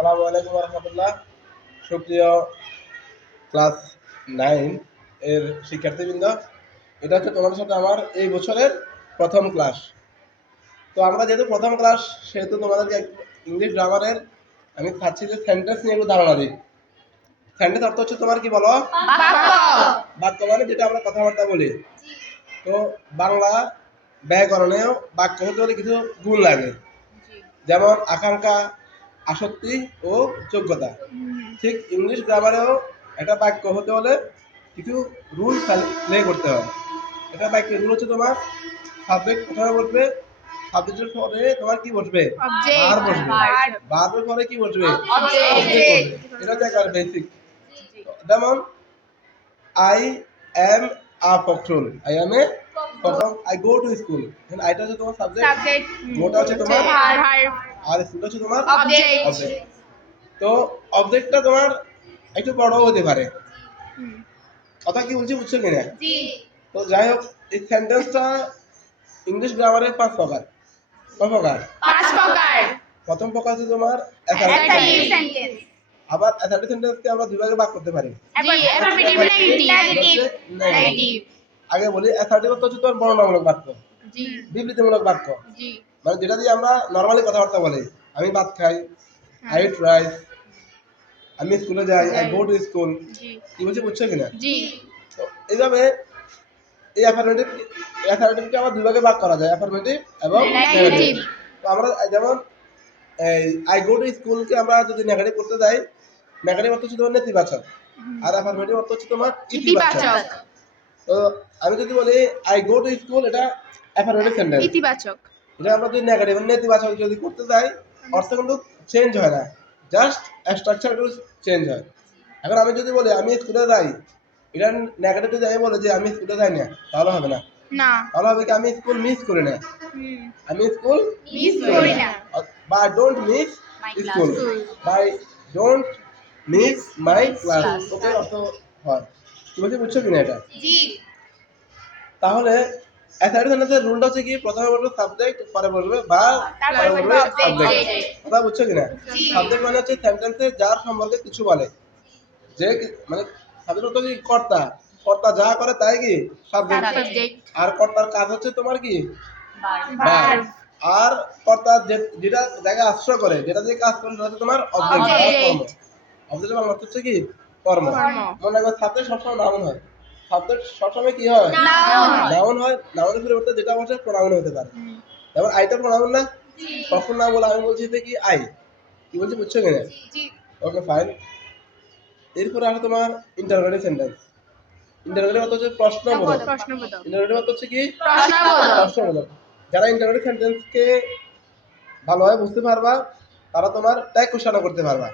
আসসালামু আলাইকুম রহমতুল্লাহ। সুপ্রিয় ক্লাস 9 এর শিক্ষার্থীবৃন্দ, এটা হচ্ছে তোমাদের সাথে আমার এই বছরের প্রথম ক্লাস। তো আমরা যেহেতু প্রথম ক্লাস, সেহেতু তোমাদেরকে ইংলিশ গ্রামারের আমি চাচ্ছি যে সেন্টেন্স নিয়ে একটু ধারণা দিই। সেন্টেন্স অর্থ হচ্ছে তোমার কি বলো? বাক্য মানে যেটা আমরা কথাবার্তা বলি। তো বাংলা ব্যাকরণেও বাক্য হতে হলে কিছু গুণ লাগে, যেমন আকাঙ্ক্ষা, আসক্তি ও যোগ্যতা। ঠিক ইংলিশ গ্রামারেও একটা বাক্য হতে হলে কিছু রুল প্লে করতে হয়। এটা বাক্যের রুল হচ্ছে তোমার সাবজেক্ট প্রথমে বসবে, সাবজেক্টের পরে তোমার কি বসবে? ভার্ব বসবে, ভার্বের পরে কি বসবে? অবজেক্ট বসবে। এটা হচ্ছে একবার বেসিক। যেমন আই এম আ পকট্রোল, আই এম এ পকট্রোল, আই গো টু স্কুল। এখানে আইটা হচ্ছে তোমার সাবজেক্ট, গোটা হচ্ছে তোমার ভার্ব, আর স্কুলটা হচ্ছে তোমার অবজেক্ট। তো অবজেক্টটা তোমার একটু বড় হতে পারে। কথা কি বলছি, বুঝছো কিনা? তো যাই হোক, এই সেন্টেন্সটা ইংলিশ গ্রামারের 5 প্রকার। কয় প্রকার? 5 প্রকার। প্রথম প্রকার হচ্ছে তোমার অ্যাসার্টিভ সেন্টেন্স। আবার অ্যাসার্টিভ সেন্টেন্সকে আমরা দুই ভাগে ভাগ করতে পারি। Affirmative, negative. আগে বলি, অ্যাসার্টিভ অর্থ হচ্ছে তোমার বর্ণনামূলক বাক্য, বিবৃতিমূলক বাক্য, মানে যেটা দিয়ে আমরা নরমালি কথাবার্তা বলি। আমি ভাত খাই, আই ইট রাইস, আমি স্কুলে যাই, আই গো টু স্কুল। কি বলছি, বুঝছো কিনা? তো এইভাবে এই অ্যাফার্মেটিভকে আবার দুই ভাগে ভাগ করা যায়, অ্যাফার্মেটিভ এবং নেগেটিভ। তো আমরা যেমন এই আই গো টু স্কুলকে আমরা যদি নেগেটিভ করতে যাই, নেগেটিভ অর্থ হচ্ছে তোমার নেতিবাচক, আর অ্যাফার্মেটিভ অর্থ হচ্ছে তোমার ইতিবাচক। তো আমি যদি বলি আই গো টু স্কুল, এটা অ্যাফার্মেটিভ সেন্টেন্স, ইতিবাচক। এটা আমরা যদি নেগেটিভ নেতিবাচক যদি করতে যাই, অর্থ কিন্তু চেঞ্জ হয় না, জাস্ট স্ট্রাকচার চেঞ্জ হয়। এখন আমি যদি বলি আমি স্কুলে যাই, এটা নেগেটিভ যদি আমি বলি যে আমি স্কুলে যাই না, তাহলে হবে না। তাহলে হবে কি, আমি স্কুল মিস করি না, আমি স্কুল মিস করি না, বা don't miss school, by don't miss my class. Okay, অর্থ হয়। তুমি কি বুঝছো কিনা এটা? তাহলে অ্যাসার্টিভ সেন্টেন্সের রুলটা হচ্ছে কি, প্রথমে বলবে সাবজেক্ট, পরে বলবে ভার্ব, পরে বলবে অবজেক্ট। কথা বুঝছো কিনা? সাবজেক্ট মানে হচ্ছে সেন্টেন্সে যার সম্পর্কে কিছু বলে, যে মানে সাবজেক্ট অর্থ কি, কর্তা, কর্তা যা করে তাই কি সাবজেক্ট। আর কর্তার কাজ হচ্ছে তোমার কি, ভার্ব। আর কর্তা যেটা জায়গায় আশ্রয় করে, যেটা দিয়ে কাজ করে, সেটা হচ্ছে তোমার অবজেক্ট। অবজেক্ট বাংলা অর্থ হচ্ছে কি, কর্ম। মনে রাখবে, সাবজেক্ট সবসময় নাউন হয়, সাবজেক্ট সবসময় কি হয়, নাউন হয়। নাউনের পরিবর্তে যেটা বসে প্রোনাউন হতে পারে। যেমন আইটা প্রোনাউন না, কখন না বলে আমি বলছি যে কি আই, কি বলছি, বুঝছো কিনা? ওকে, ফাইন। এরপরে আসে তোমার ইন্টারোগেটিভ সেন্টেন্স। ইন্টারোগেটিভ অর্থ হচ্ছে প্রশ্নবোধক। ইন্টারোগেটিভ অর্থ হচ্ছে কি, প্রশ্নবোধক। যারা ইন্টারোগেটিভ সেন্টেন্সকে ভালোভাবে বুঝতে পারবা, তারা তোমার ট্যাগ কোশ্চেন করতে পারবা।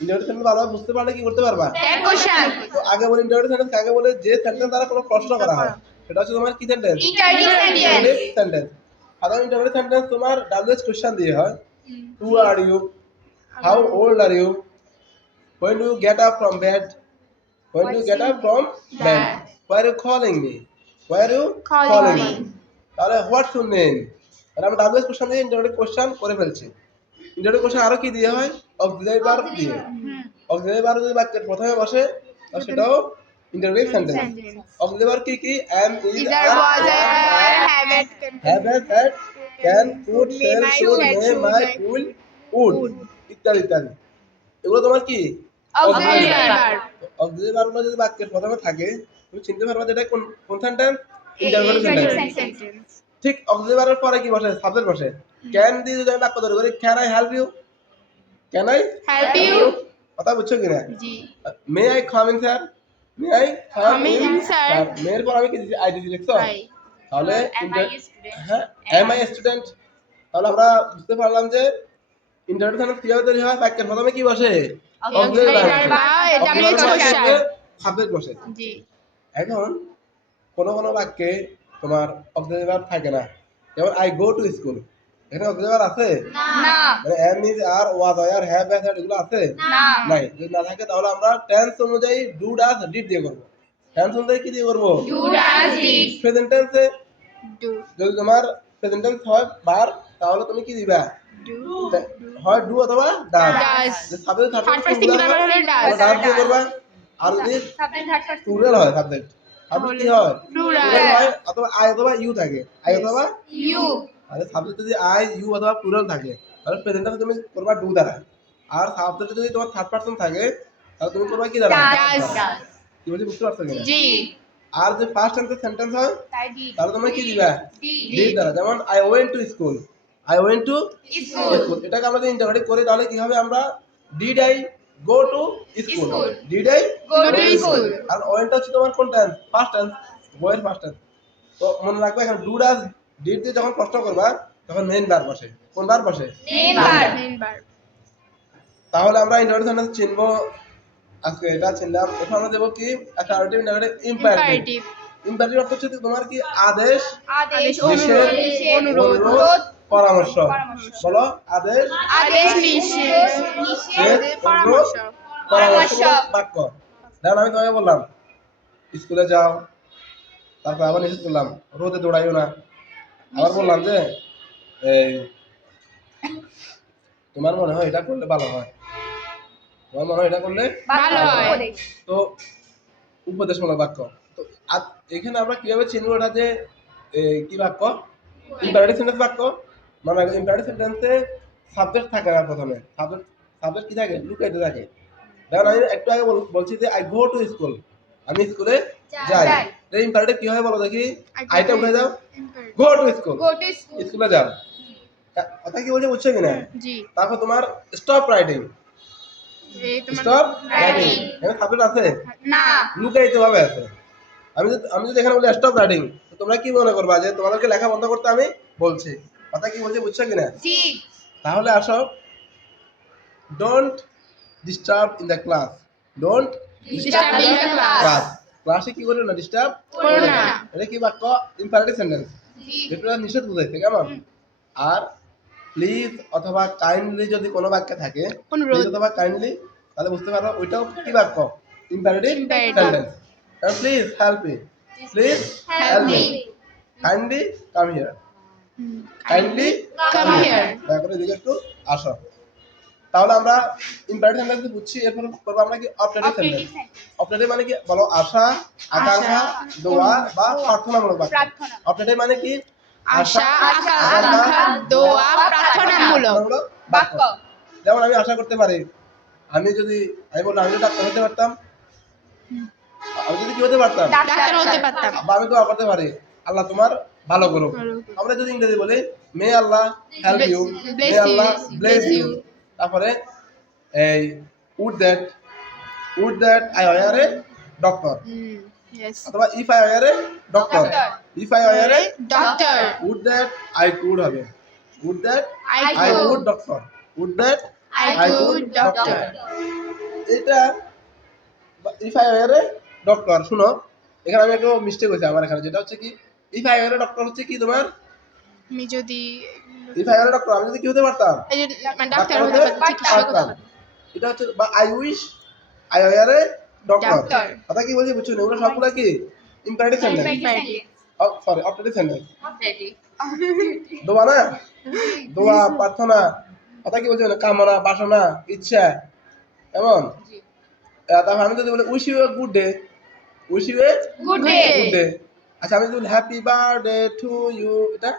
ইন্টারোগেটিভ সেন্টেন্স ভালোভাবে বুঝতে পারলে কি করতে পারবা, ট্যাগ কোশ্চেন। তো আগে বলি ইন্টারোগেটিভ সেন্টেন্স কাকে বলে, যে সেন্টেন্স দ্বারা কোনো প্রশ্ন করা হয়, সেটা হচ্ছে তোমার কি সেন্টেন্স, ইন্টারোগেটিভ সেন্টেন্স। সাধারণ ইন্টারোগেটিভ সেন্টেন্স তোমার ডাব্লিউএইচ কোশ্চেন দিয়ে হয়। Who are you, how old are you, when do you get up from bed, when do you get up from bed, why are you calling me, why are you calling me। তাহলে what's your name, তাহলে আমরা WH question দিয়ে interrogative question করে ফেলছি। Interrogative question আরো কি দিয়ে হয়, অক্সিলারি ভার্ব দিয়ে। অক্সিলারি ভার্ব যদি বাক্যের প্রথমে বসে, তাহলে সেটাও ইন্টারোগেটিভ সেন্টেন্স। অক্সিলারি ভার্ব কি কি, am, is, are, have, had, can, could, shall, should, may, might, will, would, ইত্যাদি ইত্যাদি। এগুলো তোমার কি, অক্সিলারি ভার্ব। অক্সিলারি ভার্বগুলো যদি বাক্যের প্রথমে থাকে, তুমি চিনতে পারবে যে এটা কোন সেন্টেন্স, ইন্টারোগেটিভ সেন্টেন্স। ঠিক অক্সিলারি ভার্বের পরে কি বসে, সাবজেক্ট বসে। ক্যান দিয়ে যদি আমি বাক্য তৈরি করি, can I help you, can I help you. কথা বুঝছো কিনা? May I come in sir, may I come in sir. মেয়ের পর আমি কি দিছি, আই দিছি, দেখছো? তাহলে হ্যাঁ, এম আই স্টুডেন্ট। তাহলে আমরা বুঝতে পারলাম যে ইন্টারোগেটিভ সেন্টেন্স কিভাবে তৈরি হয়, বাক্যের প্রথমে কি বসে, অক্সিলারি ভার্ব, সাবজেক্ট বসে। এখন কোন বাক্যে তোমার অক্সিলারি ভার্ব থাকে না, যেমন আই গো টু স্কুল, এখানে অক্সিলারি ভার্ব আছে না, মানে am, is, are, was, are, have, has, had, এগুলো আছে নাই। যদি না থাকে তাহলে আমরা টেন্স অনুযায়ী ডু, ডাজ, ডিড দিয়ে করব। টেন্স অনুযায়ী কি দিয়ে করব, ডু, ডাজ, ডিড। প্রেজেন্ট টেন্সে যদি তোমার প্রেজেন্ট টেন্স হয় ভার্ব, তাহলে তুমি কি দিবা হয় ডু অথবা ডাজ Does. যে সাবজেক্ট Third person singular হলে does. ডাজ দিয়ে করবা আর যদি প্লুরাল হয় সাবজেক্ট তাহলে কি হয় Plural. হয় অথবা আই অথবা ইউ থাকে আই অথবা You. আর সাবজেক্ট যদি আই ইউ অথবা প্লুরাল থাকে তাহলে প্রেজেন্টে তুমি করবা ডু দ্বারা আর সাবজেক্টে যদি তোমার থার্ড পারসন থাকে তাহলে তুমি করবা কি দ্বারা Does. কি বলছি বুঝতে পারছো কিনা G. আর যে ফার্স্ট টেন্সের সেন্টেন্স হয় তাহলে তোমরা কি দিবা ডিড দ্বারা যেমন I went to school I went to school এটাকে আমরা যদি ইন্টারপ্রেট করি তাহলে কি হবে আমরা did I go to school School. Did I Go to school. আর ওয়েন্ট হচ্ছে তোমার কোন টেন্স ফার্স্ট টেন্স গোয়ের ফার্স্ট টেন্স তো মনে রাখবে এখন ডু ডাজ ডিড দিয়ে যখন প্রশ্ন করবা তখন মেইন ভার্ব বসে কোন ভার্ব বসে Main verb. Main verb. তাহলে আমরা ইন্টারপ্রেট সেন্টেন্স চিনবো আজকে এটা চিনলাম এখন আমরা দেবো কি একটা ultimate interpret imperative Imperative. Imperative অর্থ হচ্ছে তোমার কি আদেশ আদেশ নিষেধ অনুরোধ অনুরোধ পরামর্শ বলো আদেশ আদেশ নিষেধ নিষেধ পরামর্শ পরামর্শ বাক্য দেখুন আমি তোমাকে বললাম স্কুলে যাও তারপর আবার নিষেধ করলাম রোদে দৌড়াইও না আবার বললাম যে এই তোমার মনে হয় এটা করলে ভালো হয় তোমার মনে হয় এটা করলে ভালো হয় তো উপদেশমূলক বাক্য তো এখানে আমরা কিভাবে চিনবো এটা যে কি বাক্য ইম্পারেটিভ সেন্টেন্স বাক্য মানে ইম্পারেটিভ সেন্টেন্সে সাবজেক্ট থাকে না প্রথমে সাবজেক্ট কি থাকে লুকাইতে থাকে দেখুন আমি একটু আগে বলছি যে আই গো টু স্কুল আমি স্কুলে যাই এই ইম্পারেটিভ কি হয় বলো দেখি আইটা উঠে যাও গো to school Go to school. স্কুলে যাও কথা কি বলছে বুঝছো কিনা জি তারপর তোমার স্টপ রাইটিং এই তোমার স্টপ রাইটিং Writing. এখানে সাবজেক্ট আছে না লুকাইতে ভাবে আছে আমি যদি এখানে বলি স্টপ রাইটিং তো তোমরা কি মনে করবা যে তোমাদেরকে লেখা বন্ধ করতে আমি বলছি কথা কি বলছে বুঝছো কিনা জি তাহলে আসো don't disturb in the class don't Disturb in the class. ক্লাসে কি করো না ডিস্টার্ব করো না। এটা কি বাক্য ইম্পারেটিভ সেন্টেন্স জি এটা নিষেধ বোঝাইছে কেমন আর প্লিজ অথবা কাইন্ডলি যদি কোনো বাক্যে থাকে অনুরোধ। প্লিজ অথবা কাইন্ডলি তাহলে বুঝতে পারো ওইটাও কি বাক্য imperative Imperative. Sentence please help me please help me kindly come here kindly Come here. দয়া করে এদিকে একটু আসো তাহলে আমরা ইম্পারেটিভ সেন্টেন্স বুঝছি এরপর করব আমরা কি অপটেটিভ সেন্টেন্স অপটেটিভ মানে কি বলো আশা আকাঙ্ক্ষা দোয়া বা প্রার্থনামূলক বাক্য অপটেটিভ মানে কি আশা আকাঙ্ক্ষা দোয়া প্রার্থনামূলক বাক্য যেমন আমি আশা করতে পারি আমি বললাম আমি যদি ডাক্তার হতে পারতাম আমি যদি কি হতে পারতাম ডাক্তার হতে পারতাম বা আমি দোয়া করতে পারি আল্লাহ তোমার ভালো করুক ভালো করুক। আমরা যদি ইংরেজি বলি may Allah help you may Bless Allah you. Bless Bless you you. তারপরে এই would that I were a doctor yes অথবা if I were a doctor if I were a doctor would that I could হবে would that I I could. Could doctor would that I could doctor. এটা if I were a doctor শুনো এখানে আমি একটু mistake হয়েছে আমার এখানে যেটা হচ্ছে কি if I were a doctor হচ্ছে কি তোমার আমি যদি if I were a doctor আমি যদি কি হতে পারতাম এই যে মানে ডাক্তার ডাক্তার হতে হতে পারতাম চিকিৎসক হতে পারতাম পারতাম এটা হচ্ছে বা I wish I were a doctor Doctor. কথা কি বলছি বুঝছো না এগুলো সবগুলো কি imperative sentence sorry optative sentence দোয়া না দোয়া প্রার্থনা কথা কি বলছি না কামনা বাসনা ইচ্ছা এমন তারপর আমি যদি বলি wish you a good day wish you a good day good day আচ্ছা আমি যদি বলি হ্যাপি বার্থডে টু ইউ এটা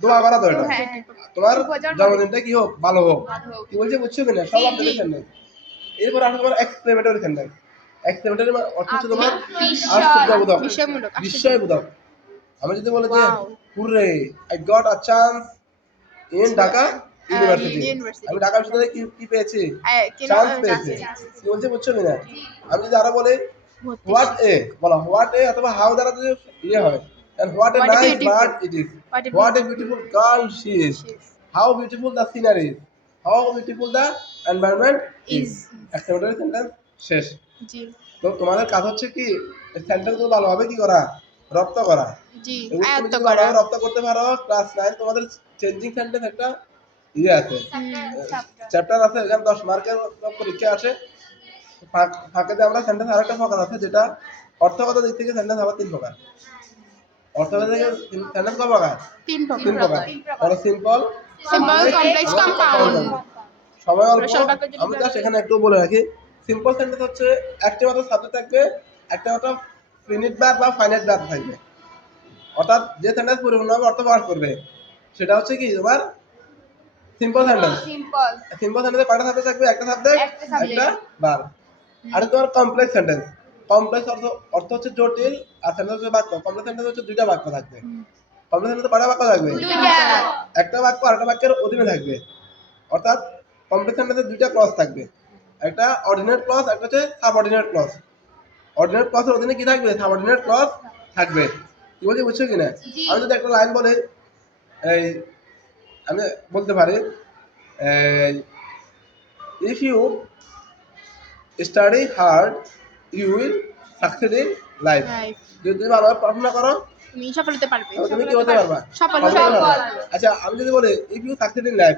দোয়া করা তো এটা তোমার জন্মদিনটা কি হোক ভালো হোক কি বলছে বুঝছো কিনা সব অপটেটিভ সেন্টেন্স এরপর আসলে তোমার এক্সক্লেমেটরি সেন্টেন্স এক্সক্লেমেটরি অর্থ হচ্ছে তোমার আশ্চর্যবোধক বিস্ময়মূলক বিস্ময়বোধক আমি যদি বলি যে Wow. Hurray I got a chance in Dhaka university university. আমি ঢাকা বিশ্ববিদ্যালয়ে কি পেয়েছি কেন চান্স পেয়েছি কি বলছে বুঝছো কিনা আমি যদি আরো বলি হোয়াট এ বলো হোয়াট এ অথবা হাউ দ্বারা যদি ইয়ে হয় and what a What a nice beautiful. bird it is What a what a beautiful girl she is how beautiful the scenery is how beautiful the environment is exclamatory sentence শেষ জি তো তোমাদের কাজ হচ্ছে কি সেন্টেন্স গুলো ভালোভাবে কি করা রপ্ত করা জি এগুলো তুমি আয়ত্ত যদি করা ভালোভাবে রপ্ত করতে পারো ক্লাস 9 তোমাদের চেঞ্জিং সেন্টেন্স একটা ইয়ে আছে চ্যাপ্টার আছে এখানে 10 মার্কের পরীক্ষা আসে ফাঁকে আমরা সেন্টেন্স আরেকটা প্রকার আছে যেটা অর্থগত দিক থেকে সেন্টেন্স আবার 3 প্রকার অর্থবোধক সেন্টেন্স কয় প্রকার? তিন তিন প্রকার। বলো সিম্পল, সিম্পল, কমপ্লেক্স, কম্পাউন্ড। সময় অল্প, প্রসার বাক্য যদি আমি জাস্ট এখানে একটু বলে রাখি। সিম্পল সেন্টেন্স হচ্ছে একটা মাত্র সাবজেক্ট থাকবে, একটা মাত্র ফিনিট ভার্ব বা ফাইনাইট ভার্ব থাকবে, অর্থাৎ যে সেন্টেন্স পরিপূর্ণভাবে অর্থ প্রকাশ করবে সেটা হচ্ছে কি তোমার সিম্পল সেন্টেন্স। সিম্পল সিম্পল সেন্টেন্সে কয়টা সাবজেক্ট থাকবে? একটা সাবজেক্ট, একটা subject। একটা ভার্ব। আর তোমার কমপ্লেক্স সেন্টেন্স, কমপ্লেক্স অর্থ হচ্ছে জটিল, আর সেন্টেন্স হচ্ছে বাক্য। কমপ্লেক্স সেন্টেন্স হচ্ছে দুইটা বাক্য থাকবে। কমপ্লেক্স সেন্টেন্সে কয়টা বাক্য থাকবে? দুইটা একটা বাক্য আরেকটা বাক্যের অধীনে থাকবে, অর্থাৎ কমপ্লেক্স সেন্টেন্সে দুইটা ক্লজ থাকবে, একটা অর্ডিনেট ক্লজ, একটা হচ্ছে সাবঅর্ডিনেট ক্লজ। অর্ডিনেট ক্লজের অধীনে কি থাকবে? সাবঅর্ডিনেট ক্লজ থাকবে। কি বলছি বুঝছো কিনা? জি। আমি যদি একটা লাইন বলি, এই আমি বলতে পারি if you study hard you will succeed in life. Life. যদি তুমি ভালোভাবে পড়াশোনা করো তুমি সফল হতে পারবে। তাহলে তুমি কি হতে পারবা? সফল সফল হতে হতে পারবে। পারবা। আচ্ছা আমি যদি বলি if you succeed in life,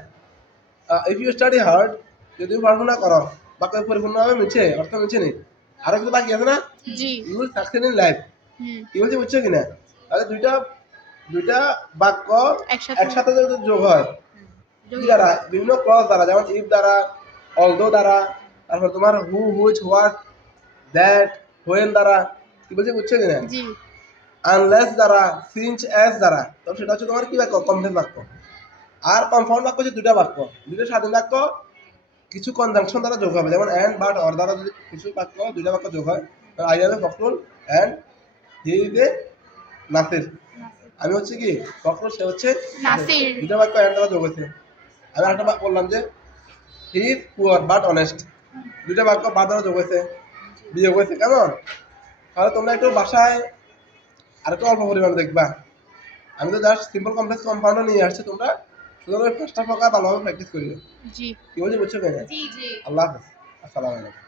if you study hard, যদি তুমি পড়াশোনা করো, বাক্য পরিপূর্ণভাবে মিলছে, অর্থ মিলছে নি, আরো কিছু বাকি আছে না? জি। You will succeed in life. হুম। কি বলছি বুঝছো কিনা? তাহলে দুইটা বাক্য একসাথে। একসাথে যদি যোগ হয় কি দ্বারা? বিভিন্ন ক্লজ দ্বারা, যেমন ইফ দ্বারা, অলদো দ্বারা, তারপর তোমার হু, হুইচ, হোয়াট, দ্যাট, হোয়েন দ্বারা। কি বলছি বুঝছো কিনা? জি। আনলেস দ্বারা, সিন্স, অ্যাজ দ্বারা, তো সেটা হচ্ছে তোমার কি বাক্য? কমপ্লেক্স বাক্য। আর কম্পাউন্ড বাক্য হচ্ছে দুইটা বাক্য, দুইটা স্বাধীন বাক্য কিছু কনজাংশন দ্বারা যোগ হবে, যেমন অ্যান্ড, বাট, অর দ্বারা যদি কিছু বাক্য দুইটা বাক্য যোগ হয়, I am A Fakhrul and he is a Nasir. আমি হচ্ছে কি ফখরুল, সে হচ্ছে নাসির। দুইটা বাক্য অ্যান্ড দ্বারা যোগ হয়েছে। আমি আরেকটা বাক্য বললাম যে he is poor but honest, দুইটা বাক্য বাট দ্বারা যোগ হয়েছে, বিয়োগ হয়েছে। কেমন? তাহলে তোমরা একটু বাসায় আরেকটু অল্প পরিমাণে দেখবা। আমি তো জাস্ট সিম্পল কমপ্লেক্স কম্পাউন্ড নিয়ে আসছি, তোমরা শুধু ফার্স্টটা প্রকার ভালোভাবে প্র্যাকটিস করিও। জি। কি বলছি বুঝছো কিনা? জি জি আল্লাহ হাফেজ, আসসালামু আলাইকুম।